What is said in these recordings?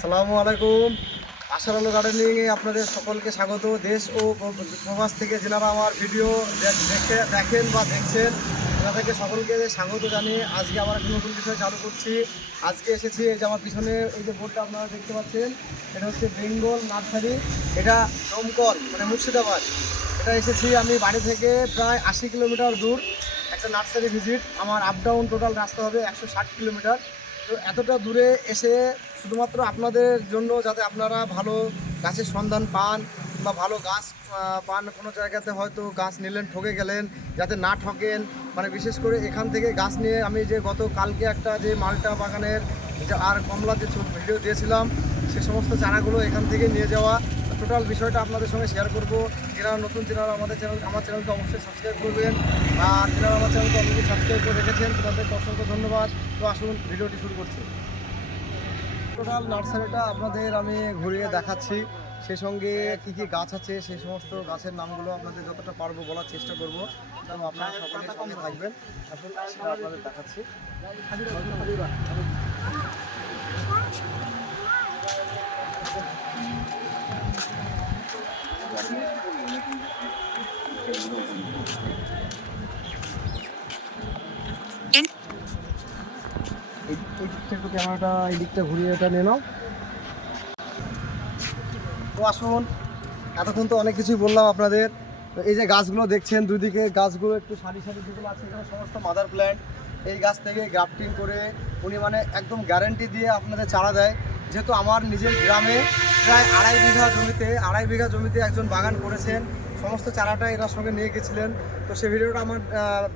আসসালামু আলাইকুম। আশার গার্ডেনিংয়ে আপনাদের সকলকে স্বাগত। দেশ ও প্রবাস থেকে যেনারা আমার ভিডিও দেখ- দেখে দেখেন বা দেখছেন, তাদেরকে সকলকে স্বাগত জানিয়ে আজকে আবার একটা নতুন বিষয় চালু করছি। আজকে এসেছি এই যে আমার পিছনে এই যে বোর্ডটা আপনারা দেখতে পাচ্ছেন, এটা হচ্ছে বেঙ্গল নার্সারি। এটা দমকল মানে মুর্শিদাবাদ। এটা এসেছি আমি বাড়ি থেকে প্রায় আশি কিলোমিটার দূর। একটা নার্সারি ভিজিট, আমার আপ ডাউন টোটাল রাস্তা হবে একশো ষাট কিলোমিটার। তো এতটা দূরে এসে শুধুমাত্র আপনাদের জন্য যাতে আপনারা ভালো গাছের সন্ধান পান বা ভালো গাছ পান কোনো জায়গাতে হয়তো গাছ নিলেন, ঠকে গেলেন, যাতে না ঠকেন। মানে বিশেষ করে এখান থেকে গাছ নিয়ে আমি যে গত কালকে একটা যে মালটা বাগানের আর কমলা যে ভিডিও দিয়েছিলাম, সে সমস্ত চারাগুলো এখান থেকে নিয়ে যাওয়া। টোটাল বিষয়টা আপনাদের সঙ্গে শেয়ার করব। যারা নতুন চ্যানেল আমাদের চ্যানেল, আমার চ্যানেলকে অবশ্যই সাবস্ক্রাইব করবেন। আর যারা আমার চ্যানেলকে অলরেডি সাবস্ক্রাইব করে রেখেছেন, তাদেরকে অসংখ্য ধন্যবাদ। তো আসুন, ভিডিওটি শুরু করছি। টোটাল নার্সারিটা আপনাদের আমি ঘুরিয়ে দেখাচ্ছি। সেই সঙ্গে কী কী গাছ আছে সেই সমস্ত গাছের নামগুলো আপনাদের যতটা পারব বলার চেষ্টা করব। এবং আপনারা সকলে সঙ্গে থাকবেন। আপনাদের দেখাচ্ছি। এই দিকটা একটু ক্যামেরাটা এই দিকটা ঘুরিয়ে এটা নিয়ে নাও। তো আসুন, এতক্ষণ তো অনেক কিছুই বললাম আপনাদের। তো এই যে গাছগুলো দেখছেন, দুদিকে গাছগুলো একটু সারি সারি যেগুলো আছে, এখানে সমস্ত মাদার প্ল্যান্ট এই গাছ থেকে গ্রাফটিং করে উনি মানে একদম গ্যারেন্টি দিয়ে আপনাদের চারা দেয়। যেহেতু আমার নিজের গ্রামে প্রায় আড়াই বিঘা জমিতে, আড়াই বিঘা জমিতে একজন বাগান করেছেন। সমস্ত চারাটা এনার সঙ্গে নিয়ে গেছিলেন। তো সেই ভিডিওটা আমার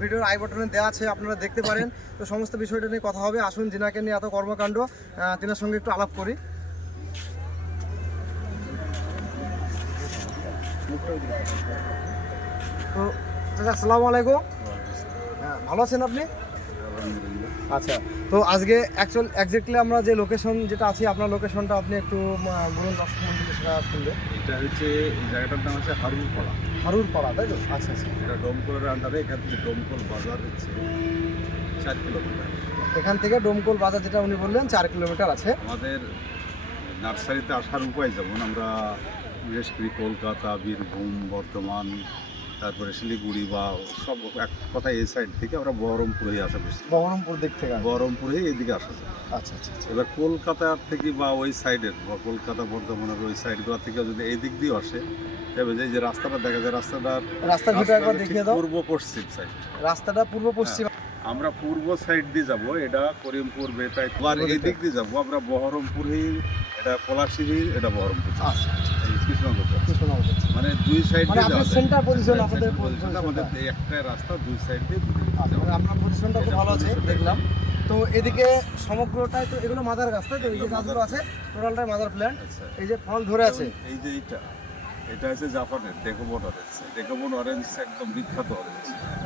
ভিডিওর আই বটনে দেওয়া আছে, আপনারা দেখতে পারেন। তো সমস্ত বিষয়টা নিয়ে কথা হবে। আসুন, জিনাকে নিয়ে এত কর্মকাণ্ড তিনার সঙ্গে একটু আলাপ করি। তো, চাচা আলাইকুম। হ্যাঁ ভালো আছেন আপনি? আচ্ছা তো আজকে অ্যাকচুয়াল এক্স্যাক্টলি আমরা যে লোকেশন যেটা আছি, আপনার লোকেশনটা আপনি একটু বলুন দর্শক মন্ডলী, সেটা শুনবে। এটা হচ্ছে জায়গাটার নাম হচ্ছে হারুরপাড়া। হারুর পাড়া তাই তো? আচ্ছা আচ্ছা। এটা ডোমকলের আন্ডারে এখান থেকে ডোমকল বাজার হচ্ছে চার কিলোমিটার। এখান থেকে ডোমকল বাজার যেটা উনি বললেন চার কিলোমিটার আছে। আমাদের নার্সারিতে আসার উপায় যেমন আমরা বিশেষ করে কলকাতা বীরভূম বর্ধমান তারপরে শিলিগুড়ি বা সব এক কথা এই সাইড থেকে আমরা বহরমপুরেই আসা বেশি। বহরমপুর দিক থেকে? আসবে। বহরমপুরেই এদিকে আসা যায়। আচ্ছা আচ্ছা আচ্ছা। এবার কলকাতার থেকে বা ওই সাইডের বা কলকাতা বর্ধমানের ওই সাইডগুলো থেকে যদি এই দিক দিয়ে আসে তবে যে যে রাস্তাটা দেখা যায় রাস্তাটার রাস্তার ভিতরে একবার রাস্তাটা দেখিয়ে দাও। পূর্ব পশ্চিম সাইড রাস্তাটা পূর্ব পশ্চিম। আমরা পূর্ব সাইড দিয়ে যাব এটা করিমপুর বেতাই আর এই দিক। দিয়ে যাব আমরা বহরমপুর এটা পলাশিরি এটা বহরমপুর। আচ্ছা। এই কৃষ্ণনগর। মানে দুই সাইড মানে দিয়ে যাওয়া আপনাদের position, position আমাদের একটা রাস্তা দুই সাইড দিয়ে আচ্ছা, আপনার পজিশনটা খুব ভালো আছে দেখলাম। তো এদিকে সমগ্রটাই তো এগুলো মাদার গাছ তাই তো? এই যে গাছগুলো আছে টোটালটাই মাদার প্ল্যান্ট আচ্ছা। এই যে ফল ধরে আছে। এই যে এইটা এটা হচ্ছে জাপানের ডেকোবন অরেঞ্জ ডেকোবন অরেঞ্জ একদম বিখ্যাত অরেঞ্জ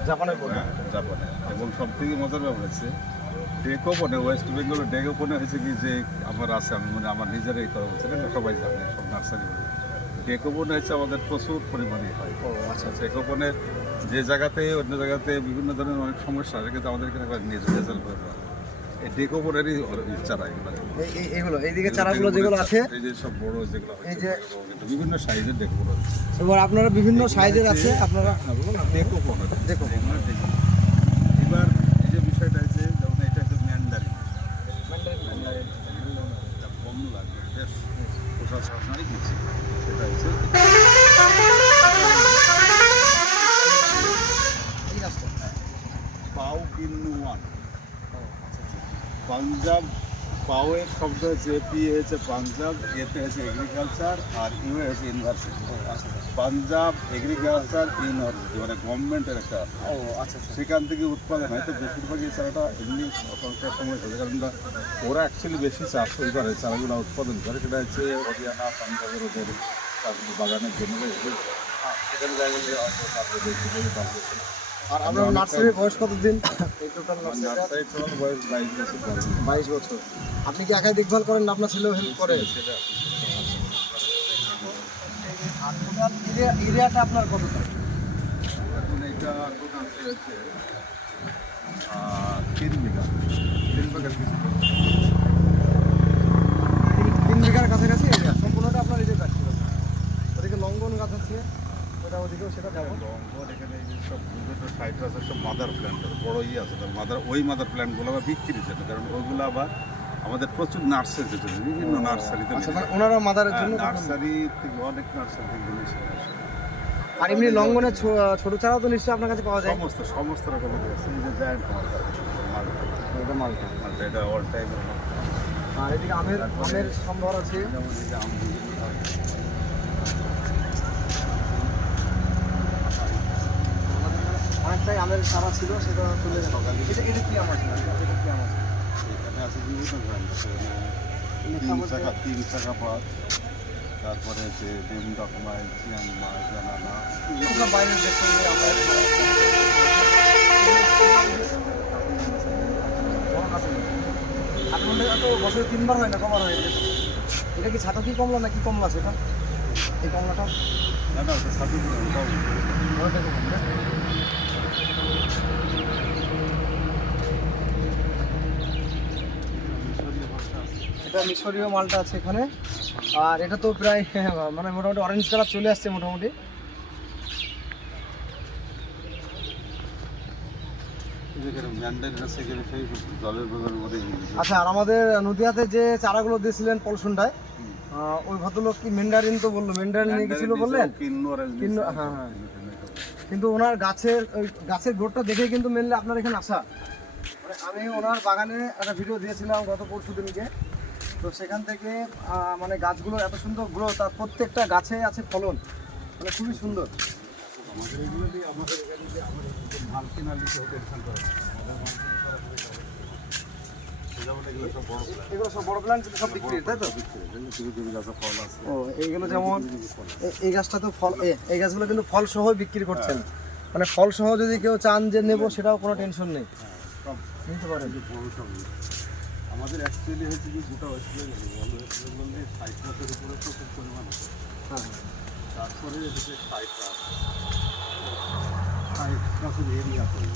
জাপানের হ্যাঁ, এবং সব থেকে মজার ব্যাপার হচ্ছে ডেকোবনে ওয়েস্ট বেঙ্গল ডেকোবনে হয়েছে কি যে আমার আছে আমি মানে আমার নিজেরাই করা হচ্ছে এটা সবাই জানে সব নার্সারি ডেকোবনে হচ্ছে আমাদের প্রচুর পরিমাণে হয় ও আচ্ছা আচ্ছা যে জায়গাতে অন্য জায়গাতে বিভিন্ন ধরনের অনেক সমস্যা আছে কিন্তু আমাদের এখানে দেওয়া হয়। এই ডেকোবনেরই চারা এগুলো এই এই- এইগুলো এইদিকে চারাগুলো যেগুলো আছে এই যে সব বড় যেগুলো এই যে- বিভিন্ন সাইজের ডেকোবন এবার আপনারা বিভিন্ন সাইজের আছে আপনারা হ্যাঁ। ডেকোবন দেখো। এগুলো ডেকোবন। এবার এই যে বিষয়টা আছে যেমন এটা হচ্ছে ম্যান্ডারিন ম্যান্ডারিন কম লাগবে বেশ প্রশাসনাই দিচ্ছে সেটা হচ্ছে এই গাছটা পাও কিন্নু ওয়ান পাঞ্জাব পাওয়ের শব্দ হচ্ছে হচ্ছে পাঞ্জাব এতে হচ্ছে এগ্রিকালচার আর ইউ হচ্ছে ইউনিভার্সিটি পাঞ্জাব এগ্রিকালচার ইউনিভার্সিটি মানে গভর্নমেন্টের একটা। আচ্ছা আচ্ছা। সেখান থেকে উৎপাদন হয়। তো বেশিরভাগ এই চারাটা এমনি সরকার সময় হচ্ছে কারণ ওরা- অ্যাকচুয়ালি বেশি চাষ ওই করে চারাগুলো উৎপাদন করে। সেটা হচ্ছে হরিয়ানা পাঞ্জাবের ওদের বাগানের জন্য। আহ, সেখানে বেশি তারপরে আর আপনার নার্সারির বয়স কতদিন? এই টোটাল নার্সারি টোটাল বয়স বাইশ বছর। বাইশ বছর। আপনি কি একাই দেখভাল করেন না আপনার ছেলেও হেল্প করে? সেটা আর টোটাল এরিয়া এরিয়াটা আপনার কতটা? এখন এটা টোটাল হচ্ছে তিন বিঘা। তিন বিঘার কিছু তিন- তিন বিঘা একটা আছে সব মাদার প্ল্যান্ট বড় ইয়ে আছে মাদার ওই মাদার প্ল্যান্টগুলো আবার বিক্রির জন্য কারণ ওইগুলো আবার আমাদের প্রচুর নার্সারি জন্য বিভিন্ন নার্সারিতে আচ্ছা মানে ওনারা মাদারের জন্য নার্সারি থেকে অনেক নার্সারি থেকে জিনিস আর এমনি লঙ্ঘনের ছোট চারাও তো নিশ্চয়ই আপনার কাছে পাওয়া যায়? সমস্ত সমস্ত রকমের আছে। এই যে জায়ান্ট মালটা মালটা মালটা এটা অল টাইম আর এদিকে আমের আমের সম্ভার আছে। যেমন এই যে আম বিভিন্ন আছে। অনেকটাই আমের চারা ছিল সেটা তুলে এটা এটা কি আম আছে এটা কি আছে এখানে আছে বিভিন্ন ব্র্যান্ড আছে তিন পাঁচ তারপরে যে ডেম ডকমাই চিয়াংমাই জানানা আমরা বাইরের দেশ থেকে আমরা আপনার মধ্যে তো বছরে তিনবার হয় না কবার হয় এটা? কি ছাতা কি কমলা না কি কমলা সেটা? এই কমলাটা? না কি কমলা? এটা মিশরীয় মালটা আছে এখানে। আর এটা তো প্রায় মানে মোটামুটি অরেঞ্জ কালার চলে আসছে মোটামুটি। আচ্ছা আর আমাদের নদিয়াতে যে চারাগুলো দিয়েছিলেন পলসুনটায় আহ, ওই ভদ্রলোক কি মেন্ডারিন তো বলল? মেন্ডারিন নিয়ে গেছিল বললেন? হ্যাঁ, হ্যাঁ। কিন্তু ওনার গাছের, ওই গাছের গ্রোথটা দেখে কিন্তু মেনলে আপনার এখানে আসা। মানে আমি ওনার বাগানে একটা ভিডিও দিয়েছিলাম গত পরশু দিনকে। তো সেখান থেকে মানে গাছগুলো এত সুন্দর গ্রোথ তার প্রত্যেকটা গাছে আছে ফলন। মানে খুবই সুন্দর। আমাদের এগুলো দিয়ে আমাদের এখানে যে আমাদের মাল কেনার টেনশন করে না। আমাদের মাল কিনে সরাসরি করে। যেমন এগুলো সব বড় সব প্ল্যান্ট সব বিক্রি তাই তো। ও এইগুলো যেমন এই গাছটা তো ফল এই গাছগুলো কিন্তু ফল সহ বিক্রি করছেন। মানে ফল সহ যদি কেউ চান যে নেব সেটাও কোনো টেনশন নেই। হ্যাঁ, নিতে পারেন। কিন্তু বড় সব। আমাদের অ্যাকচুয়ালি হচ্ছে কি গোটা ওয়েস্ট বেঙ্গল বল ওয়েস্ট বেঙ্গলে ষাট মাসের উপরে প্রচুর পরিমাণ আছে। হ্যাঁ। তারপরে হচ্ছে ষাট মাস ষাট মাসের এরিয়া পড়ে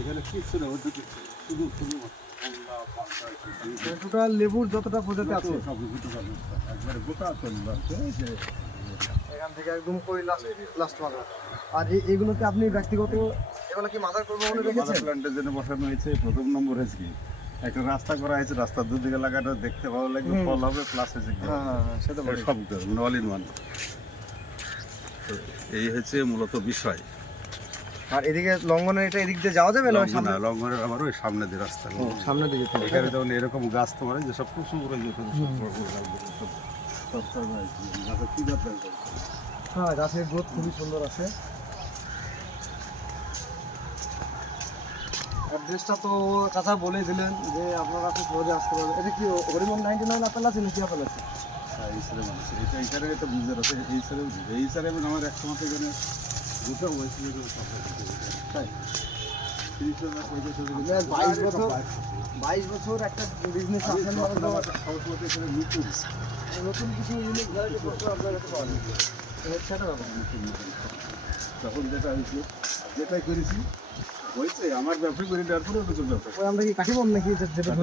এখানে কিচ্ছু নেই ওদের কিচ্ছু মানে টোটাল লেবুর যতটা প্রজাতি আছে। সব। একবারে গোটা যে এখান থেকে একদম ওই লাস্ট লাস্ট মাথা আর এগুলোকে আপনি ব্যক্তিগত এগুলো কি মাদার করব বলে মাদার রেখেছেন? প্ল্যান্টের জন্য বসানো হয়েছে প্রথম নম্বর হয়েছে কি? একটা রাস্তা করা হয়েছে রাস্তার দুদিকে লাগানো দেখতে ভালো লাগবে। ফল হবে প্লাস হয়েছে হ্যাঁ হ্যাঁ সেটা অল ইন ওয়ান এই হচ্ছে মূলত বিষয়। আর এদিকে লঙ্ঘনের এটা এদিক দিয়ে যাওয়া যাবে না? সামনে? লঙ্ঘনা লঙ্ঘনের আবার ওই সামনে দিয়ে রাস্তা। সামনে দিকে যেতে এখানে যেমন এরকম গাছ তোমার যে সব প্রচুর দরকার হ্যাঁ গাছের গ্রোথ খুবই সুন্দর আছে। অ্যাড্রেসটা তো চাচা বলে দিলেন যে আপনারা খুব সহজে আসতে পারবেন এটা কি হরিমন নাইনটি নাইন আপেল আছে নাকি আপেল আছে হ্যাঁ এই সারে মানুষ। এটা এইখানে তো বুঝতে আছে এই সারে এই এবং আমার এক সময় এখানে দুটো বাইশ বছর বাইশ বছর একটা বিজনেস নতুন কিছু হচ্ছে যেটা যেটাই করেছি আমার করে দেওয়ার পরে ব্যবসা ওই আমরা কি নাকি যেটা-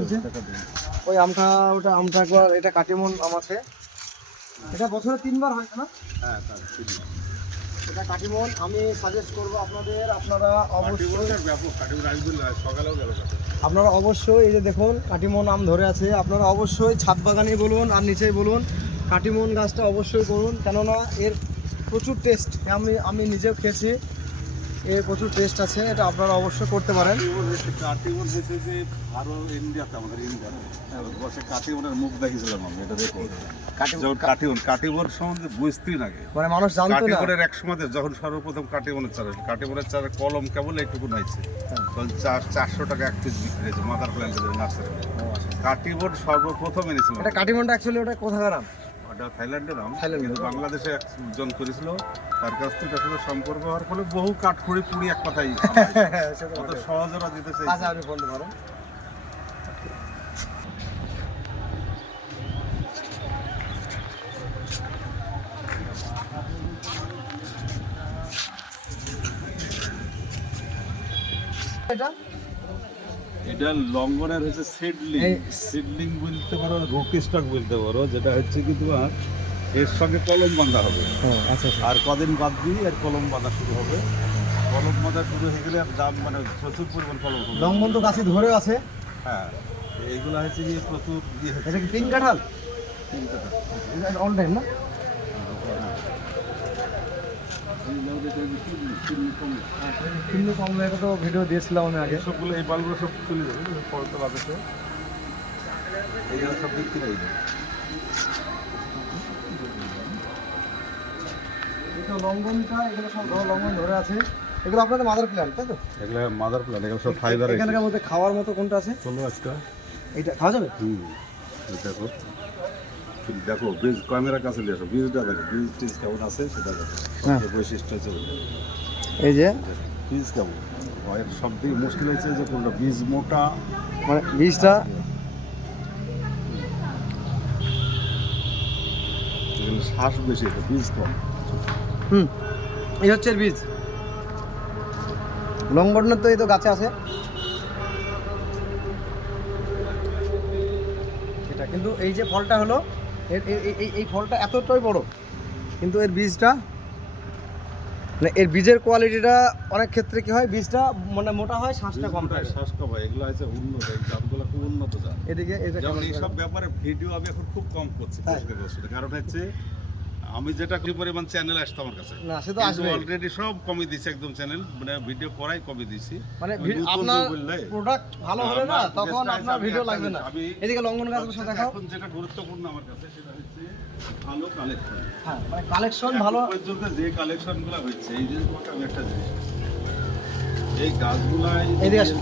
ওই আমটা ওটা আমটা একবার, এটা কাটিমন আমাকে। এটা বছরে তিনবার হয় না? হ্যাঁ এটা কাটিমন আমি সাজেস্ট করব আপনাদের আপনারা অবশ্যই সকালেও গেল আপনারা অবশ্যই এই যে দেখুন কাটিমন আম ধরে আছে। আপনারা অবশ্যই ছাদ বাগানে বলুন আর নিচেই বলুন কাটিমন গাছটা অবশ্যই করুন। কেননা এর প্রচুর টেস্ট আমি আমি নিজেও খেয়েছি। এর প্রচুর টেস্ট আছে এটা আপনারা অবশ্যই করতে পারেন। কাটিমন হচ্ছে যে আরও ইন্ডিয়াতে আমাদের ইন্ডিয়াতে বসে কাটিমনের মুখ দেখেছিলাম আমি এটা দেখো কাটিমন কাটিমন সম্বন্ধে বুঝতেই লাগে মানে মানুষ জানতো না। কাটিমনের এক সময় যখন সর্বপ্রথম কাটিমনের চারা কাটিমনের চারা কলম কেবল হ্যাঁ। তখন চার চারশো টাকা এক পিস বিক্রি হয়েছে মাদার প্ল্যান্টের নার্সারি কাটিমন সর্বপ্রথম এনেছিল। এটা কাটিমনটা অ্যাকচুয়ালি ওটা কোথাকার আম? ওটা থাইল্যান্ডের নাম থাইল্যান্ডের। কিন্তু বাংলাদেশে একজন করেছিল তার কাছ থেকে সাথে সম্পর্ক হওয়ার ফলে বহু কাঠখড়ি পুড়ি এক কথাই অত বটে। সহজ ওরা দিতে আচ্ছা আপনি বলতে পারেন এটা? এটা লঙ্ঘনের হচ্ছে সিডলিং সিডলিং বলতে পারো রুটি স্টক বলতে পারো যেটা হচ্ছে কি তোমার এর সঙ্গে কলম বাঁধা হবে। আচ্ছা আচ্ছা। আর কদিন বাদ দিয়ে আর কলম বাঁধা শুরু হবে। কলম বাঁধা শুরু হয়ে গেলে দাম মানে প্রচুর পরিমাণ কলম হবে। লঙ্ঘন তো গাছে ধরে আছে? হ্যাঁ এইগুলো হচ্ছে গিয়ে প্রচুর ইয়ে এটা কি তিন কাঁঠাল? তিন। এটা অল টাইম না? কিন্তু কমলা এটা তো ভিডিও দিয়েছিলাম আমি আগে। সবগুলো এই বালগুলো সব তুলে যাবে ফলটা বাজাতে এইগুলো সব বিক্রি হয়ে যাবে। লঙ্ঘনটা এগুলো সব লঙ্ঘন ধরে আছে। এগুলো আপনাদের মাদার প্ল্যান তাই তো? এগুলো মাদার প্ল্যান এগুলো সব ফাইবার এখানকার মধ্যে খাওয়ার মতো কোনটা আছে? চলো একটা এইটা খাওয়া যাবে? হুম দেখো। দেখো বীজ ক্যামেরা কাছে নিয়ে আসো। বীজটা দেখো বীজ টিজ কেমন আছে সেটা দেখো। হ্যাঁ। সবচেয়ে বৈশিষ্ট্য হচ্ছে এই যে? বীজ কেমন? সব থেকে মুশকিল হচ্ছে যে কোনটা বীজ মোটা? মানে বীজটা শ্বাস বেশি এটা বীজ কম। হুম এই হচ্ছে এর বীজ। লংবর্ণের তো এই তো গাছে আছে। এটা কিন্তু এই যে ফলটা হলো এর এই এই ফলটা এতটাই বড় কিন্তু এর বীজটা মানে এর বীজের কোয়ালিটিটা অনেক ক্ষেত্রে কি হয় বীজটা মানে মোটা হয় শ্বাসটা কম থাকে। শ্বাস কম হয় এগুলো হচ্ছে উন্নত এই জাতগুলো খুব উন্নত জাত। এদিকে যেমন কেমন এইসব ব্যাপারে ভিডিও আমি এখন খুব কম করছি কারণ হচ্ছে আমি যেটা কি পরিমাণ চ্যানেল আসতো আমার কাছে। না সে তো আসবে অলরেডি সব কমিয়ে দিয়েছি একদম চ্যানেল মানে ভিডিও করাই কমিয়ে দিয়েছি। মানে আপনার। প্রোডাক্ট ভালো হলে না? তখন আপনার ভিডিও লাগবে না। এদিকে লঙ্ঘন গাছগুলো সাথে দেখাও। এখন যেটা গুরুত্বপূর্ণ আমার কাছে সেটা হচ্ছে ভালো কালেকশন হ্যাঁ মানে কালেকশন ভালো পর্যন্ত যে কালেকশনগুলো হচ্ছে এই যে তোমাকে আমি একটা জিনিস এই গাছগুলাই এদিকে আসুন।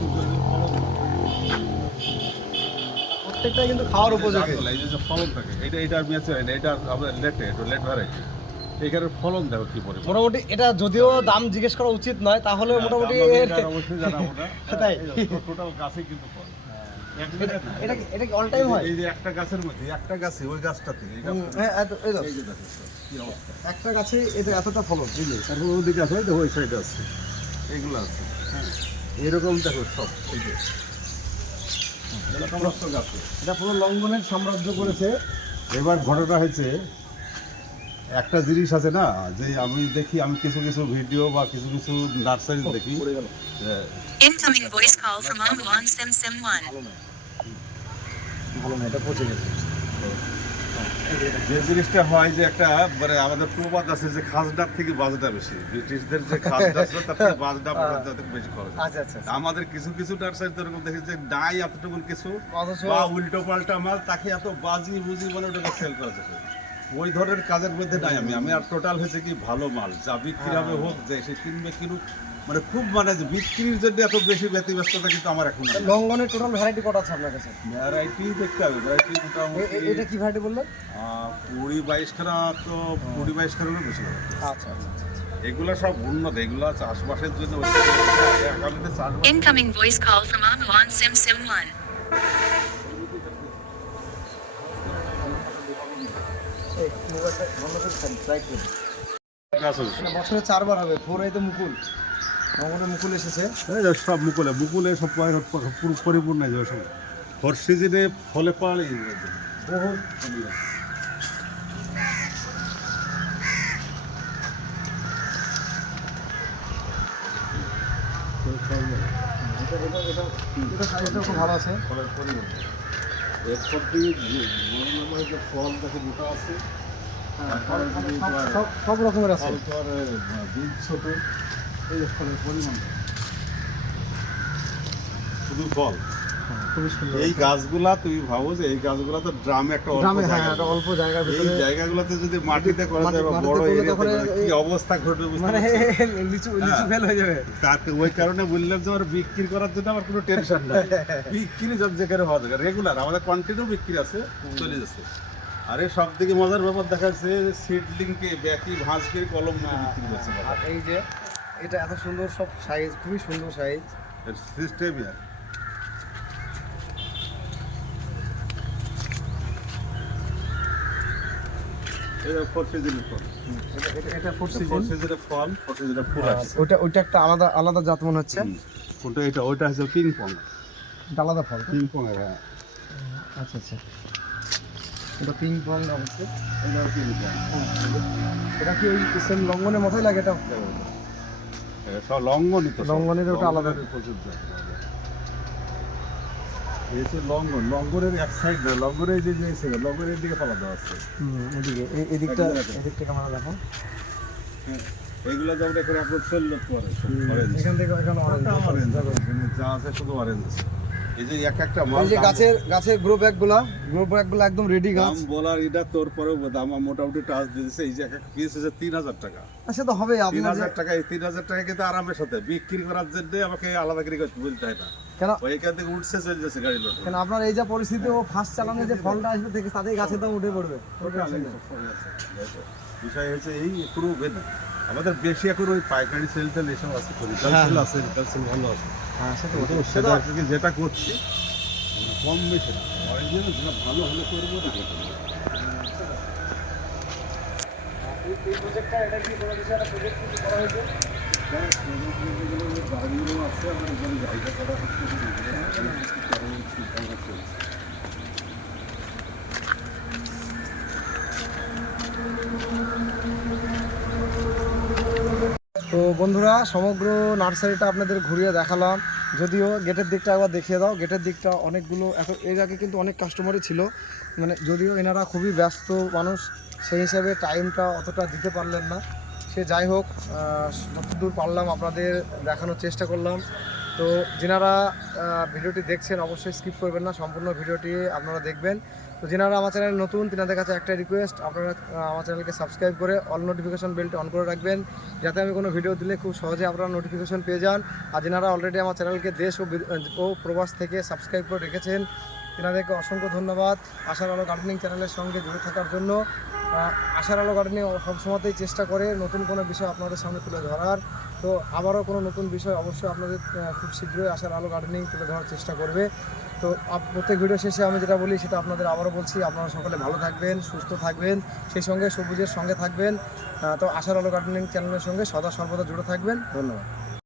প্রত্যেকটাই কিন্তু খাওয়ার উপযোগী। এই যে ফলন থাকে এটা এটা আমি আছে এটা আমাদের লেটে এটা লেট ভ্যারাইটি এখানে ফলন দেখো কি পরিমাণ। মোটামুটি এটা যদিও দাম জিজ্ঞেস করা উচিত নয় তাহলে মোটামুটি হ্যাঁ, এটা অবশ্যই জানাব না তাই? টোটাল গাছে কিন্তু ফল। এটা না। এটা কি- অল টাইম হয়? এই যে একটা গাছের মধ্যে একটা গাছে ওই গাছটাতে হ্যাঁ একটা গাছে এটা এতটা ফলন বুঝলি? তারপর ওদিকে আছে ওই সাইডে আছে। এগুলো আছে। হ্যাঁ। এরকম দেখো সব এই যে। এটা পুরো লঙ্ঘনের সাম্রাজ্য করেছে। এবার ঘটনা হয়েছে একটা জিনিস আছে না যে আমি দেখি আমি কিছু কিছু ভিডিও বা কিছু কিছু নার্সারি দেখি। Incoming voice call from Ambulan Sim Sim 1. ভালো না এটা পৌঁছে গেছে। যে জিনিসটা হয় যে একটা মানে আমাদের প্রবাদ আছে যে খাজনার থেকে বাজটা বেশি। ব্রিটিশদের যে খাজনা ছিল তার থেকে বাজটা বেশি খরচ। হয়। আচ্ছা আচ্ছা। আমাদের কিছু কিছু নার্সারিতে এরকম দেখি যে নাই এতটুকু কিছু বা উল্টো পাল্টা মাল তাকে এত বাজি বুঝি মানে ওটাকে সেল করা যেত। ওই ধরনের কাজের মধ্যে নাই আমি। আমি আর টোটাল হয়েছে কি ভালো মাল। যা বিক্রি হবে হোক যে সে কিনবে কিনুক মানে খুব মানে বিক্রির জন্য এত বেশি ব্যতিব্যস্ততা কিন্তু আমার এখন নাই। লঙ্ঘনের টোটাল ভ্যারাইটি কটা আছে আপনার কাছে? ভ্যারাইটি দেখতে হবে ভ্যারাইটি মোটামুটি এটা কি ভ্যারাইটি বললেন? কুড়ি বাইশ খানা তো কুড়ি বাইশ খানারও বেশি হবে। আচ্ছা আচ্ছা এগুলো সব উন্নত এগুলো চাষবাসের জন্য Incoming voice call from Ambulan Sim Sim 1. এই মোবাইলটা বন্ধ করে খান ট্রাই করুন। গাছ আছে। এটা বছরে চারবার হবে ফোর তো মুকুল। লঙ্ঘনের মুকুল এসেছে। সব মুকুলে। মুকুলে সব পরি- পুরো পরিপূর্ণ হয়ে যাবে সব। ফোর সিজনে ফলে পালে বহু এটা এটা এটা এটা সাইজটা খুব ভালো আছে ফলের পরিমাণ এরপর হয় যে ফল দেখে মোটা আছে হ্যাঁ, সব- রকমের আছে। তো আর বীজ ছোট। এই ফলের পরিমাণ। শুধু ফল হ্যাঁ, এই গাছগুলা তুমি ভাবো যে এই গাছগুলা তো ড্রামে একটা অল্প হ্যাঁ জায়গা জায়গার এই জায়গাগুলোতে যদি মাটিতে করা যায় বা বড় এরিয়াতে কি অবস্থা ঘটবে বুঝতে মানে লিচু লিচু হ্যাঁ। ফেল হয়ে যাবে। ওই কারণে বললাম যে আমার বিক্রি করার জন্য আমার কোনো টেনশন নাই। বিক্রি যত যেখানে হওয়া দরকার রেগুলার আমাদের কন্টিনিউ বিক্রি আছে চলে যাচ্ছে। আরে সব থেকে মজার ব্যাপার দেখা যাচ্ছে সিডলিংকে ব্যাকি ভাঁজকে কলম বিক্রি করছে আর এই যে এটা এত সুন্দর সব সাইজ খুবই সুন্দর সাইজ সিস্টেম এটা ফোর সিজনের ফল এটা এটা এটা ফুড ফোর সিজন ফল ফোর সিজনের ফুল আছে। ওইটা ওইটা একটা আলাদা আলাদা জাত মনে হচ্ছে। এটা হচ্ছে পিং পং এটা আলাদা ফল পিং পং হ্যাঁ। আচ্ছা আচ্ছা। এটা পিং পং এটা কি ওই সেম লঙ্ঘনের মতোই লাগে এটা সব লঙ্ঘনই লঙ্ঘনের ওটা আলাদা। প্রচুর জায়গা। এই হচ্ছে এক সাইড না লঙ্ঘনের যে যে ছিল দিকে পালা দেওয়া আছে। এদিকে এদিকটা এদিকটা ক্যামেরা দেখো। এইগুলো যেমন এখানে আপনার সেল করে এখান থেকে এখানে অরেঞ্জ যা আছে শুধু অরেঞ্জ এই যে এক একটা মাল এই যে গাছের গাছের গ্রো ব্যাগগুলা গ্রো ব্যাগগুলো একদম রেডি গাছ। বলার এটা তোর পরেও দাম মোটামুটি টাচ দিয়েছে এই যে এক এক পিস হচ্ছে তিন হাজার টাকা। আচ্ছা তো হবে তিন হাজার টাকা এই তিন হাজার টাকা কিন্তু আরামের সাথে। বিক্রি করার জন্য আমাকে আলাদা করে বলতে হয় না। কেন? ওই থেকে উঠছে চলে যাচ্ছে গাড়ি লোড কেন আপনার এই যা পরিস্থিতি ও ফার্স্ট চালানো যে ফলটা আসবে থেকে তাতেই গাছের দাম উঠে পড়বে। বিষয় হচ্ছে এই পুরো আমাদের বেশি এখন ওই পাইকারি সেল টেল এসব আছে হ্যাঁ। আছে ভালো আছে। কিন্তু সেটা যেটা করছি কম বেশি অরিজিনাল যেটা ভালো হলে করব না। এই প্রজেক্টটা এটা কি কোনো কিছু একটা প্রজেক্ট কিছু করা হয়েছে গাড়িগুলো আছে আমার এখানে জায়গা করা হচ্ছে তো বন্ধুরা সমগ্র নার্সারিটা আপনাদের ঘুরিয়ে দেখালাম। যদিও গেটের দিকটা একবার দেখিয়ে দাও। গেটের দিকটা অনেকগুলো, এখন এর আগে কিন্তু অনেক কাস্টমারই ছিল। মানে যদিও এনারা খুবই ব্যস্ত মানুষ, সেই হিসাবে টাইমটা অতটা দিতে পারলেন না। সে যাই হোক যতদূর পারলাম আপনাদের দেখানোর চেষ্টা করলাম। তো যেনারা ভিডিওটি দেখছেন, অবশ্যই স্কিপ করবেন না। সম্পূর্ণ ভিডিওটি আপনারা দেখবেন। তো যেনারা আমার চ্যানেল নতুন, তিনাদের কাছে একটা রিকোয়েস্ট আপনারা আমার চ্যানেলকে সাবস্ক্রাইব করে অল নোটিফিকেশন বেলটি অন করে রাখবেন, যাতে আমি কোনো ভিডিও দিলে খুব সহজে আপনারা নোটিফিকেশন পেয়ে যান। আর যেনারা অলরেডি আমার চ্যানেলকে দেশ ও প্রবাস থেকে সাবস্ক্রাইব করে রেখেছেন, তেনাদেরকে অসংখ্য ধন্যবাদ আশার আলো গার্ডেনিং চ্যানেলের সঙ্গে জুড়ে থাকার জন্য। আশার আলো গার্ডেনিং সবসময়তেই চেষ্টা করে নতুন কোনো বিষয় আপনাদের সামনে তুলে ধরার। তো আবারও কোনো নতুন বিষয় অবশ্যই আপনাদের খুব শীঘ্রই আশার আলো গার্ডেনিং তুলে ধরার চেষ্টা করবে। তো প্রত্যেক ভিডিও শেষে আমি যেটা বলি, সেটা আপনাদের আবারও বলছি, আপনারা সকলে ভালো থাকবেন, সুস্থ থাকবেন, সেই সঙ্গে সবুজের সঙ্গে থাকবেন। তো আশার আলো গার্ডেনিং চ্যানেলের সঙ্গে সদা সর্বদা জুড়ে থাকবেন। ধন্যবাদ।